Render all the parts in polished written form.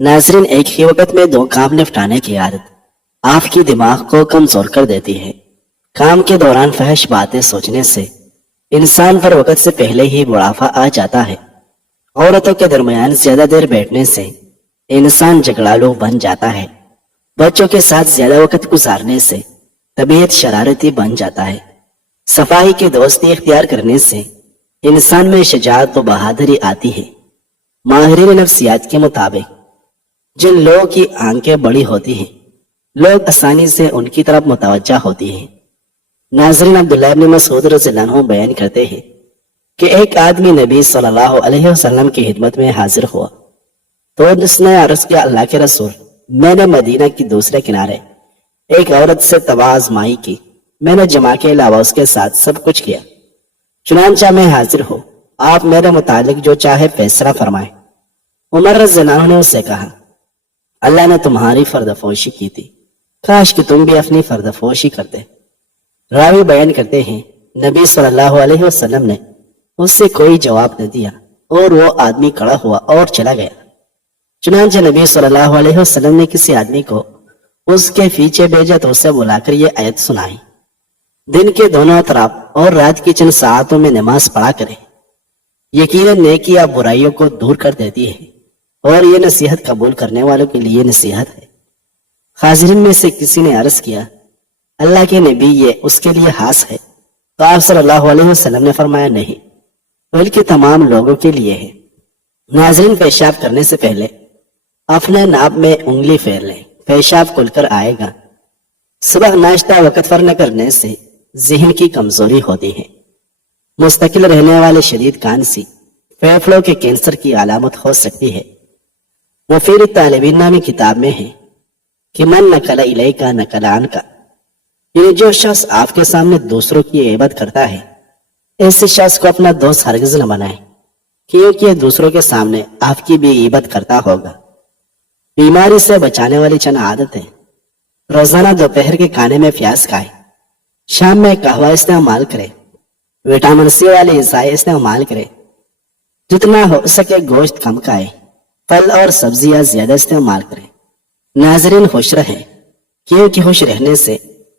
नाजरीन, एक ही वक्त में दो काम निपटाने की आदत आपकी दिमाग को कमजोर कर देती है। काम के दौरान फहश बातें सोचने से इंसान पर वक्त से पहले ही बुढ़ापा आ जाता है। औरतों के दरमियान ज्यादा देर बैठने से इंसान झगड़ालू बन जाता है। बच्चों के साथ ज्यादा वक्त गुजारने से तबीयत शरारती बन जाता है। सफाई की दोस्ती इख्तियार करने से इंसान में शजाअत व बहादुरी आती है। माहिरीन नफ्सियात के मुताबिक जिन लोगों की आंखें बड़ी होती हैं, लोग आसानी से उनकी तरफ मुतवज्जा होती हैं। नाज़रीन, अब्दुल्लाह इब्न मसूद रज़ियल्लाहु अन्हु बयान करते हैं कि एक आदमी नबी सल्लल्लाहु अलैहि वसल्लम की खिदमत में हाजिर हुआ तो उसने अर्ज़ किया, अल्लाह के रसूल, मैंने मदीना की दूसरे किनारे एक औरत से तवा आजमाई की। मैंने जमा के अलावा उसके साथ सब कुछ किया। चुनांचा मैं हाजिर हूँ, आप मेरे मुतालिक जो चाहे फैसला फरमाएं। उमर रज़ियल्लाहु अन्हु ने उससे कहा, अल्लाह ने तुम्हारी फर्दफोशी की थी, काश कि तुम भी अपनी फर्दफोशी करते। रावी बयान करते हैं, नबी सल्लल्लाहु अलैहि वसल्लम ने उससे कोई जवाब न दिया और वो आदमी खड़ा हुआ और चला गया। चुनांचे नबी सल्लल्लाहु अलैहि वसल्लम ने किसी आदमी को उसके पीछे भेजा तो उसे बुलाकर ये आयत सुनाई, दिन के दोनों तरफ और रात की चंद सातों में नमाज पढ़ा करें। यकीनन नेकी या बुराइयों को दूर कर देती है और ये नसीहत कबूल करने वालों के लिए नसीहत है। हाजिरीन में से किसी ने अर्ज किया, अल्लाह के नबी, ये उसके लिए खास है? तो आप सल्लल्लाहु अलैहि वसल्लम ने फरमाया, नहीं, बल्कि तमाम लोगों के लिए है। नाज़रीन, पेशाब करने से पहले अपने नाभ में उंगली फेर लें, पेशाब खुलकर आएगा। सुबह नाश्ता वक्त पर न करने से ज़हन की कमजोरी होती है। मुस्तकिल रहने वाले शदीद खांसी फेफड़ों के कैंसर की अलामत हो सकती है। मुफीद तालिबीन नामी किताब में है कि मन नकल इलैका नकलान का, यानी जो शख्स आपके सामने दूसरों की इबादत करता है, ऐसे शख्स को अपना दोस्त हरगिज न बनाए, क्योंकि ये दूसरों के सामने आपकी भी इबादत करता होगा। बीमारी से बचाने वाली चंद आदतें, रोजाना दोपहर के खाने में प्याज खाए, शाम में कहवा इस्तेमाल करें, विटामिन सी वाले ग़िज़ाएं इस्तेमाल करें, जितना हो सके गोश्त कम खाए, फल और सब्जियां ज्यादा इस्तेमाल करें। नाज़रीन, खुश रहें, क्योंकि खुश रहने से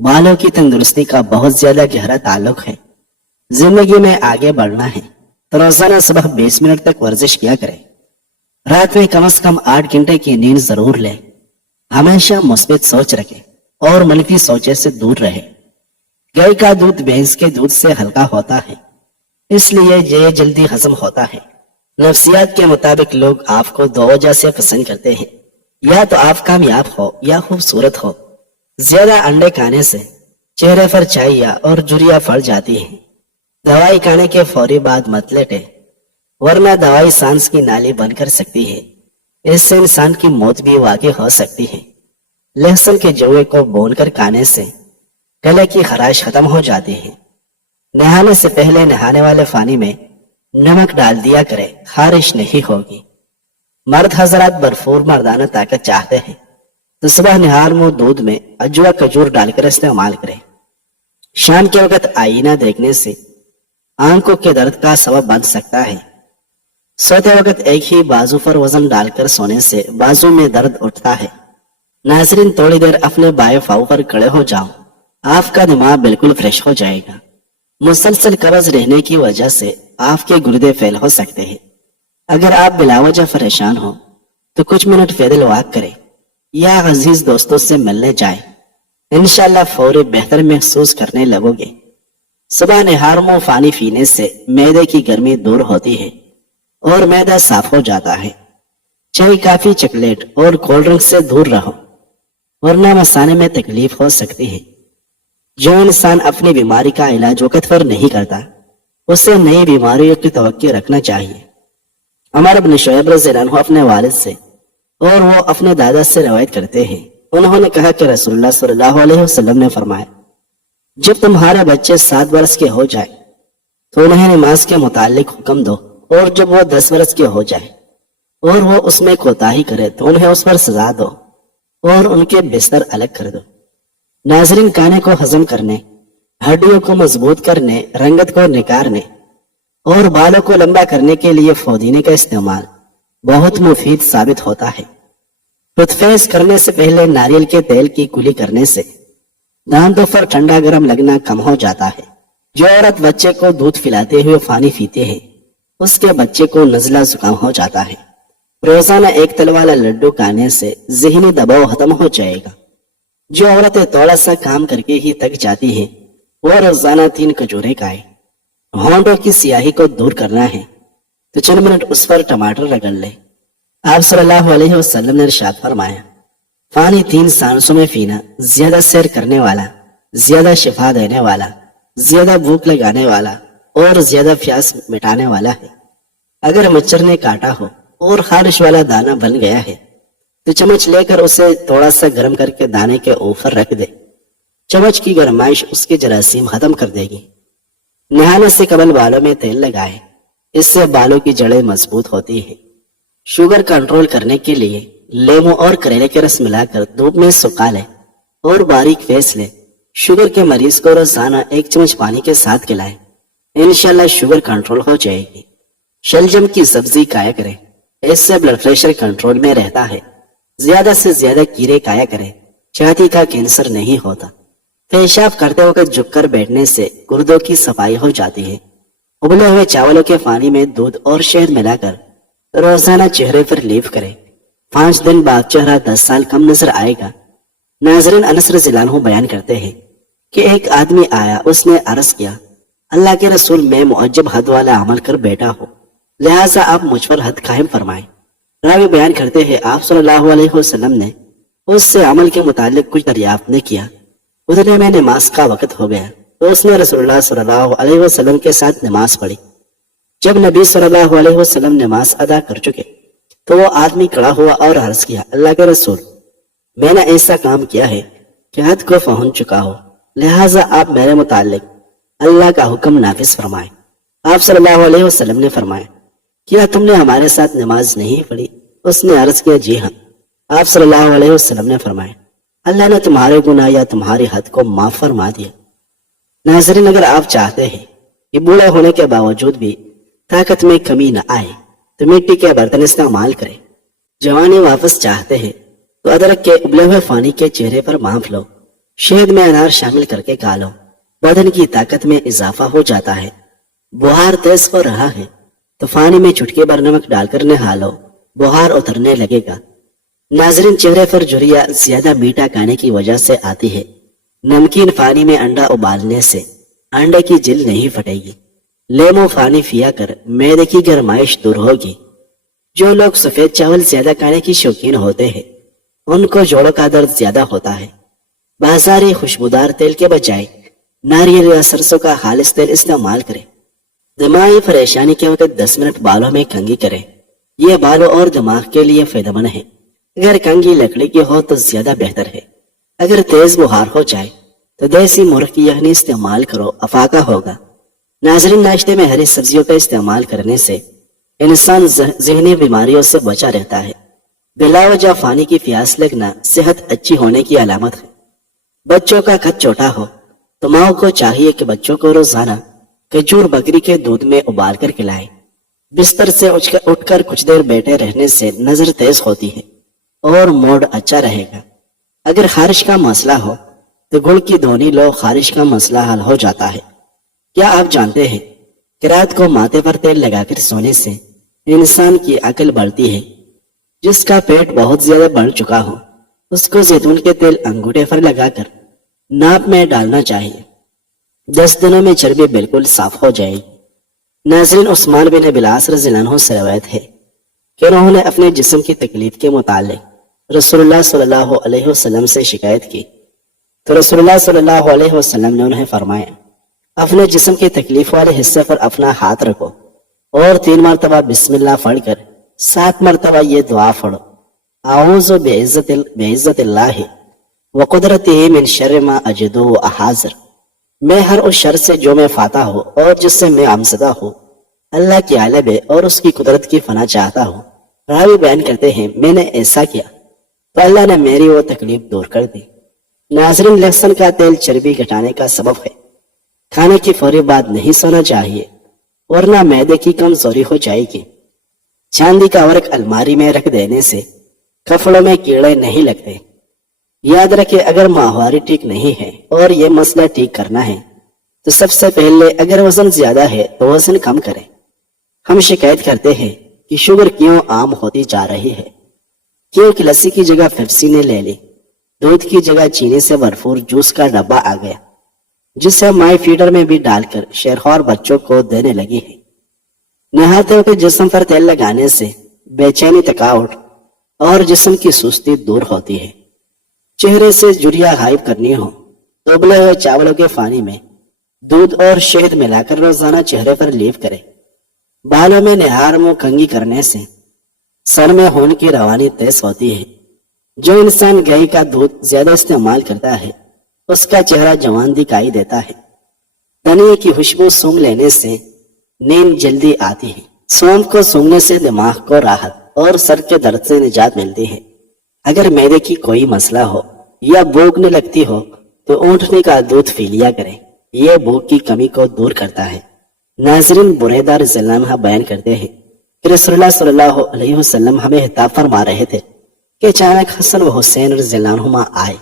बालों की तंदुरुस्ती का बहुत ज्यादा गहरा ताल्लुक है। जिंदगी में आगे बढ़ना है तो रोजाना सुबह 20 मिनट तक वर्जिश किया करें। रात में कम से कम 8 घंटे की नींद जरूर लें। हमेशा मुस्बित सोच रखें और मनफी सोचे से दूर रहे। गाय का दूध भैंस के दूध से हल्का होता है, इसलिए ये जल्दी हजम होता है। नफ्सियात के मुताबिक लोग आपको दो वजह से पसंद करते हैं, या तो आप कामयाब हो या खूबसूरत हो। ज्यादा अंडे खाने से चेहरे पर चाइया और जुरिया फट जाती है। दवाई खाने के फौरी बाद मत लेटे, वरना दवाई सांस की नाली बंद कर सकती है। इससे इंसान की मौत भी वाक़ई हो सकती है। लहसुन के जवे को भूनकर खाने से गले की खराश खत्म हो जाती है। नहाने से पहले नहाने वाले पानी में नमक डाल दिया करें, खारिश नहीं होगी। मर्द हजरात भरपूर मर्दाना ताकत चाहते हैं तो सुबह निहार मुंह दूध में अजवा खजूर डालकर इस्तेमाल करें। शाम के वक्त आईना देखने से आंखों के दर्द का सबब बन सकता है। सोते वक्त एक ही बाजू पर वजन डालकर सोने से बाजू में दर्द उठता है। नाज़रीन, थोड़ी देर अपने बाएं पाँव पर खड़े हो जाओ, आपका दिमाग बिल्कुल फ्रेश हो जाएगा। मुसलसल कब्ज रहने की वजह से आपके गुर्दे फेल हो सकते हैं। अगर आप बिलावजह परेशान हो तो कुछ मिनट पैदल वॉक करें या अजीज दोस्तों से मिलने जाएं। इंशाल्लाह फौरी बेहतर महसूस करने लगोगे। सुबह निहार मुंह पानी पीने से मैदे की गर्मी दूर होती है और मैदा साफ हो जाता है। चाय, काफी, चॉकलेट और कोल्ड ड्रिंक से दूर रहो, वरना मसाने में तकलीफ हो सकती है। जो इंसान अपनी बीमारी का इलाज वक्त पर नहीं करता, उसे नई बीमारियों की तवक्को रखना चाहिए। उमर इब्न शुऐब रज़ियल्लाहु अन्हु अपने वालिद से और वो अपने दादा से रवायत करते हैं, उन्होंने कहा कि रसूलुल्लाह सल्लल्लाहु अलैहि वसल्लम ने फरमाया, जब तुम्हारे बच्चे 7 वर्ष के हो जाए तो उन्हें नमाज के मुतालिक हुक्म दो, और जब वो 10 वर्ष के हो जाए और वो उसमें कोताही करे तो उन्हें उस पर सजा दो और उनके बिस्तर अलग कर दो। नाज़रीन, खाने को हजम करने, हड्डियों को मजबूत करने, रंगत को निखारने और बालों को लंबा करने के लिए पुदीने का इस्तेमाल बहुत मुफीद साबित होता है। टूथपेस्ट करने से पहले नारियल के तेल की कुली करने से दांतों पर ठंडा गर्म लगना कम हो जाता है। जो औरत बच्चे को दूध पिलाते हुए पानी पीते हैं, उसके बच्चे को नजला जुकाम हो जाता है। रोजाना एक तल वाला लड्डू खाने से जहनी दबाव खत्म हो जाएगा। जो औरतें थोड़ा सा काम करके ही थक जाती हैं, वो रोजाना 3 खजूरें खाए। होंठों की स्याही को दूर करना है तो चंद मिनट उस पर टमाटर रगड़ ले। आप सल्लल्लाहु अलैहि वसल्लम ने इरशाद फरमाया, पानी 3 सांसों में पीना ज्यादा सैर करने वाला, ज्यादा शिफा देने वाला, ज्यादा भूख लगाने वाला और ज्यादा प्यास मिटाने वाला है। अगर मच्छर ने काटा हो और खारिश वाला दाना बन गया है तो चम्मच लेकर उसे थोड़ा सा गर्म करके दाने के ऊपर रख दे। चम्मच की गरमाइश उसके जरासीम खत्म कर देगी। नहाने से कबल बालों में तेल लगाए, इससे बालों की जड़ें मजबूत होती है। शुगर कंट्रोल करने के लिए लेमू और करेले के रस मिलाकर धूप में सुखा ले और बारीक फेस ले। शुगर के मरीज को रोजाना 1 चम्मच पानी के साथ खिलाएं, इंशाल्लाह शुगर कंट्रोल हो जाएगी। शलजम की सब्जी खाया करें, इससे ब्लड प्रेशर कंट्रोल में रहता है। ज्यादा से ज्यादा कीड़े खाया करें, छाती का कैंसर नहीं होता। पेशाब करते वक्त झुककर बैठने से गुर्दों की सफाई हो जाती है। उबले हुए चावलों के पानी में दूध और शहद मिलाकर रोजाना चेहरे पर लेप करें। 5 दिन बाद चेहरा 10 साल कम नजर आएगा। नाज़रीन, अनस रज़ियल्लाहु अन्हु बयान करते हैं कि एक आदमी आया, उसने अर्ज किया, अल्लाह के रसूल, मैं मुअज्जब हद वाला अमल कर बैठा हूँ, लिहाजा आप मुझ पर हद कायम फरमाएं। रावी बयान करते हैं, आप सल्लल्लाहु अलैहि वसल्लम ने उससे अमल के मुतालिक कुछ दरियाफ्त नहीं किया। उतने में नमाज का वक्त हो गया तो उसने रसूलुल्लाह सल्लल्लाहु अलैहि वसल्लम के साथ नमाज पढ़ी। जब नबी सल्लल्लाहु अलैहि वसल्लम नमाज अदा कर चुके तो वो आदमी खड़ा हुआ और अर्ज किया, अल्लाह के रसूल, मैंने ऐसा काम किया है कि हद को पहुंच चुका हो, लिहाजा आप मेरे मुतालिक अल्लाह का हुक्म नाफिज फरमाएं। आप सल्लल्लाहु अलैहि वसल्लम ने फरमाया, क्या तुमने हमारे साथ नमाज नहीं पढ़ी? उसने अर्ज किया, जी हाँ। आप सल्लल्लाहु अलैहि वसल्लम ने फरमाया, अल्लाह ने तुम्हारे गुनाह या तुम्हारी हद को माफ फरमा दिया। नाज़रीन, अगर आप चाहते हैं कि बूढ़े होने के बावजूद भी ताकत में कमी न आए तो मिट्टी के बर्तन इस्तेमाल करें। जवानी वापस चाहते हैं तो अदरक के उबले हुए पानी के चेहरे पर माफ लो। शहद में अनार शामिल करके खा लो, बदन की ताकत में इजाफा हो जाता है। बुहार तेज हो रहा है तो पानी में चुटकी भर नमक डालकर नहा लो, बुहार उतरने लगेगा। नाज़रीन, चेहरे पर झुर्रियां ज्यादा मीठा खाने की वजह से आती है। नमकीन पानी में अंडा उबालने से अंडे की जिल नहीं फटेगी। लेमो पानी पिया कर मैदे की गरमाइश दूर होगी। जो लोग सफेद चावल ज्यादा खाने की शौकीन होते हैं उनको जोड़ों का दर्द ज्यादा होता है। बाजारी खुशबूदार तेल के बजाय नारियल या सरसों का खालिस तेल इस्तेमाल करें। दिमागी परेशानी के वक्त 10 मिनट बालों में कंघी करें। यह बालों और दिमाग के लिए फायदेमंद है। अगर कंघी लकड़ी की हो तो ज्यादा बेहतर है। अगर तेज बुखार हो जाए तो देसी मुर्ग की यखनी इस्तेमाल करो, अफाका होगा। नाज़रीन, नाश्ते में हरी सब्जियों का इस्तेमाल करने से इंसान ज़हनी बीमारियों से बचा रहता है। बिलावजह पानी की प्यास लगना सेहत अच्छी होने की अलामत है। बच्चों का कद छोटा हो तो माँ को चाहिए कि बच्चों को रोजाना खजूर बकरी के दूध में उबाल कर खिलाएं। बिस्तर से उठकर कुछ देर बैठे रहने से नजर तेज होती है और मूड अच्छा रहेगा। अगर खारिश का मसला हो तो गुड़ की धोनी लो, खारिश का मसला हल हो जाता है। क्या आप जानते हैं कि रात को माथे पर तेल लगाकर सोने से इंसान की अकल बढ़ती है? जिसका पेट बहुत ज्यादा बढ़ चुका हो उसको जैतून के तेल अंगूठे पर लगाकर नाप में डालना चाहिए। 10 दिनों में चर्बी बिल्कुल साफ हो जाएगी। नाज़रीन, उस्मान बिन बिलास रज़ियल्लाहु अन्हु से रवायत है कि उन्होंने अपने जिस्म की तकलीफ के मुतालिक रसूलुल्लाह सल्लल्लाहु अलैहि वसल्लम से शिकायत की तो रसूलुल्लाह सल्लल्लाहु अलैहि वसल्लम ने उन्हें फरमाया, अपने जिस्म की तकलीफ वाले हिस्से पर अपना हाथ रखो और 3 मरतबा बिस्मिल्लाह पढ़कर 7 मरतबा ये दुआ पढ़ो, आऊज़ु बिइज़्ज़तिल्लाहि व कुदरतिही मिन शर्रि मा अजिदु व अहाज़िर। मैं हर उस शर से जो मैं फाता हूँ और जिससे मैं आमज़दा हूँ, अल्लाह की आलम है और उसकी कुदरत की फना चाहता हूँ। रावी बयान करते हैं, मैंने ऐसा किया तो अल्लाह ने मेरी वो तकलीफ दूर कर दी। नाज़रीन, लहसुन का तेल चर्बी घटाने का सबब है। खाने की फौरी बाद नहीं सोना चाहिए वरना मैदे की कमजोरी हो जाएगी। चांदी का वर्क अलमारी में रख देने से کپڑوں میں کیڑے نہیں لگتے۔ یاد رکھے اگر ماہواری ٹھیک نہیں ہے اور یہ مسئلہ ٹھیک کرنا ہے تو سب سے پہلے اگر وزن زیادہ ہے تو وزن کم کریں۔ ہم شکایت کرتے ہیں کہ شوگر کیوں عام ہوتی جا رہی ہے، کیونکہ لسی کی جگہ پیپسی نے لے لی، دودھ کی جگہ چینی سے بھرپور جوس کا ڈبہ آ گیا جسے مائی فیڈر میں بھی ڈال کر شیرخوار بچوں کو دینے لگی ہے۔ نہاتے وقت جسم پر تیل لگانے سے بے چینی، تھکاوٹ اور جسم کی سستی دور ہوتی ہے۔ چہرے سے جھریاں غائب کرنی ہو تو ابلے ہوئے چاولوں کے پانی میں دودھ اور شہد ملا کر روزانہ چہرے پر لیپ کرے۔ بالوں میں نہار منہ کنگھی کرنے سے سر میں خون کی روانی تیز ہوتی ہے۔ جو انسان گائے کا دودھ زیادہ استعمال کرتا ہے اس کا چہرہ جوان دکھائی دیتا ہے۔ دھنیے کی خوشبو سونگھ لینے سے نیند جلدی آتی ہے۔ سونف کو سونگھنے سے دماغ کو راحت اور سر کے درد سے نجات ملتی ہے۔ اگر معدے کی کوئی مسئلہ ہو یا بھوکنے لگتی ہو تو اونٹنی کا دودھ پی لیا کریں، یہ بھوک کی کمی کو دور کرتا ہے۔ ناظرین، بریدہ رضی اللہ عنہ بیان کرتے ہیں کہ رسول اللہ صلی اللہ علیہ وسلم ہمیں خطاب فرما رہے تھے کہ اچانک حسن و حسین رضی اللہ عنہما آئے۔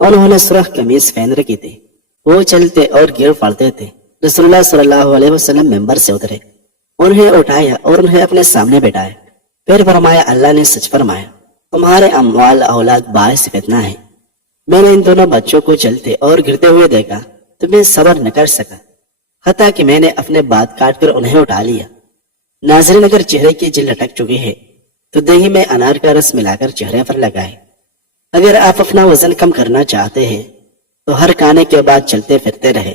انہوں نے سرخ قمیص پہن رکھی تھی، وہ چلتے اور گر پڑتے تھے۔ رسول اللہ صلی اللہ علیہ وسلم ممبر سے اترے، انہیں اٹھایا اور انہیں اپنے سامنے بیٹھایا، پھر فرمایا اللہ نے سچ فرمایا، تمہارے اموال اولاد باعث فتنہ ہے۔ میں نے ان دونوں بچوں کو چلتے اور گرتے ہوئے دیکھا تو میں صبر نہ کر سکا، حتیٰ کہ میں نے اپنے بات کاٹ کر انہیں اٹھا لیا۔ ناظرین، اگر چہرے کی جلد لٹک چکی ہے تو دہی میں انار کا رس ملا کر چہرے پر لگائیں۔ اگر آپ اپنا وزن کم کرنا چاہتے ہیں تو ہر کھانے کے بعد چلتے پھرتے رہے،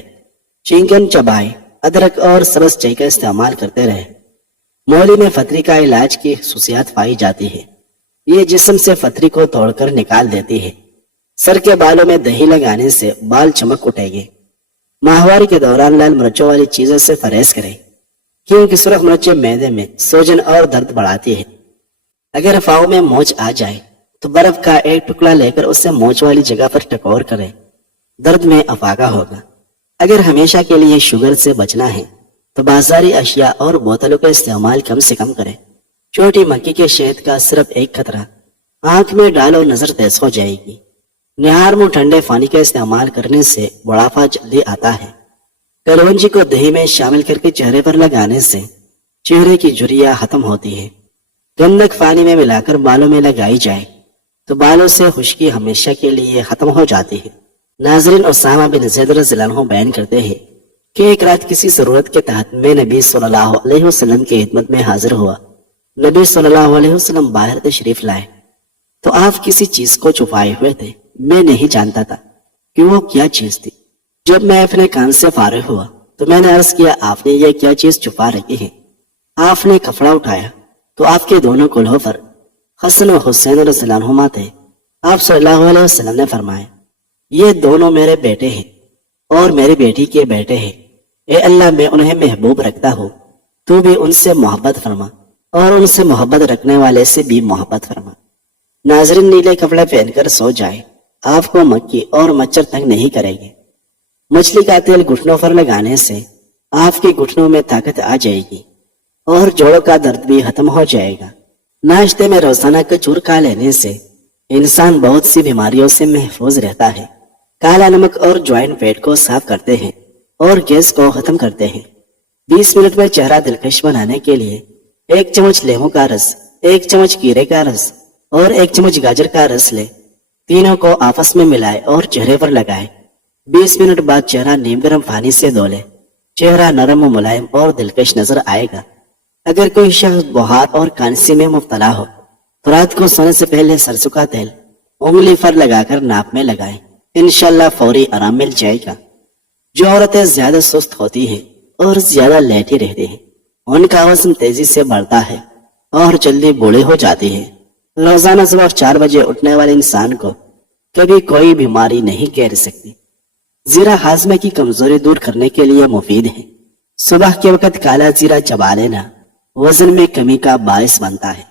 چنگن چبائیں، ادرک اور سبز چائے کا استعمال کرتے رہے۔ مولی میں پتھری کا علاج کی خصوصیات پائی جاتی ہے، یہ جسم سے پتھری کو توڑ کر نکال دیتی ہے۔ سر کے بالوں میں دہی لگانے سے بال چمک اٹھے گے۔ ماہواری کے دوران لال مرچوں والی چیزوں سے پرہیز کریں، کیونکہ سرخ مرچیں معدے میں سوجن اور درد بڑھاتی ہے۔ اگر پاؤں میں موچ آ جائے تو برف کا ایک ٹکڑا لے کر اسے موچ والی جگہ پر ٹکور کریں، درد میں افاقہ ہوگا۔ اگر ہمیشہ کے لیے شوگر سے بچنا ہے تو بازاری اشیاء اور بوتلوں کا استعمال کم سے کم کریں۔ چھوٹی مکھی کے شہد کا صرف ایک قطرہ آنکھ میں ڈالو، نظر تیز ہو جائے گی۔ نہار منہ ٹھنڈے پانی کا استعمال کرنے سے بڑھاپا جلدی آتا ہے۔ کلونجی کو دہی میں شامل کر کے چہرے پر لگانے سے چہرے کی جھریاں ختم ہوتی ہے۔ گندک پانی میں ملا کر بالوں میں لگائی جائے تو بالوں سے خشکی ہمیشہ کے لیے ختم ہو جاتی ہے۔ ناظرین، اسامہ بن زید رضی اللہ عنہ بیان کرتے ہیں کہ ایک رات کسی ضرورت کے تحت میں نبی صلی اللہ علیہ وسلم کی خدمت میں حاضر ہوا۔ نبی صلی اللہ علیہ وسلم باہر تشریف لائے تو آپ کسی چیز کو چھپائے ہوئے تھے۔ میں نہیں جانتا تھا کہ وہ کیا چیز تھی۔ جب میں اپنے کان سے فارغ ہوا تو میں نے عرض کیا، آپ نے یہ کیا چیز چھپا رکھی ہے؟ آپ نے کپڑا اٹھایا تو آپ کے دونوں کلہوں پر حسن و حسین رضی اللہ عنہما تھے۔ آپ صلی اللہ علیہ وسلم نے فرمایا، یہ دونوں میرے بیٹے ہیں اور میری بیٹی کے بیٹے ہیں۔ اے اللہ، میں انہیں محبوب رکھتا ہوں، تو بھی ان سے محبت فرما اور ان سے محبت رکھنے والے سے بھی محبت فرما۔ ناظرین، نیلے کپڑے پہن کر سو جائیں، آپ کو مکھی اور مچھر تنگ نہیں کرے گے۔ مچھلی کا تیل گھٹنوں پر لگانے سے آپ کے گھٹنوں میں طاقت آ جائے گی اور جوڑوں کا درد بھی ختم ہو جائے گا۔ ناشتے میں روزانہ کھجور کھا لینے سے انسان بہت سی بیماریوں سے محفوظ رہتا ہے۔ کالا نمک اور جوائن پیٹ کو صاف کرتے ہیں اور گیس کو ختم کرتے ہیں۔ 20 منٹ میں چہرہ دلکش بنانے کے لیے 1 چمچ لیموں کا رس، 1 چمچ کھیرے کا رس اور 1 چمچ گاجر کا رس لے، تینوں کو آپس میں ملائے اور چہرے پر لگائے۔ 20 منٹ بعد چہرہ نیم گرم پانی سے دھو لے، چہرہ نرم و ملائم اور دلکش نظر آئے گا۔ اگر کوئی شخص بخار اور کھانسی میں مبتلا ہو تو رات کو سونے سے پہلے سرسوں کا تیل انگلی پر لگا کر ناک میں لگائیں، انشاءاللہ فوری آرام مل جائے گا۔ جو عورتیں زیادہ سست ہوتی ہیں اور زیادہ لیٹی رہتی ہیں، ان کا وزن تیزی سے بڑھتا ہے اور جلدی بوڑھی ہو جاتی ہے۔ روزانہ صبح 4 بجے اٹھنے والے انسان کو کبھی کوئی بیماری نہیں گھیر سکتی۔ زیرہ ہاضمے کی کمزوری دور کرنے کے لیے مفید ہے۔ صبح کے وقت کالا زیرہ چبا لینا وزن میں کمی کا باعث بنتا ہے۔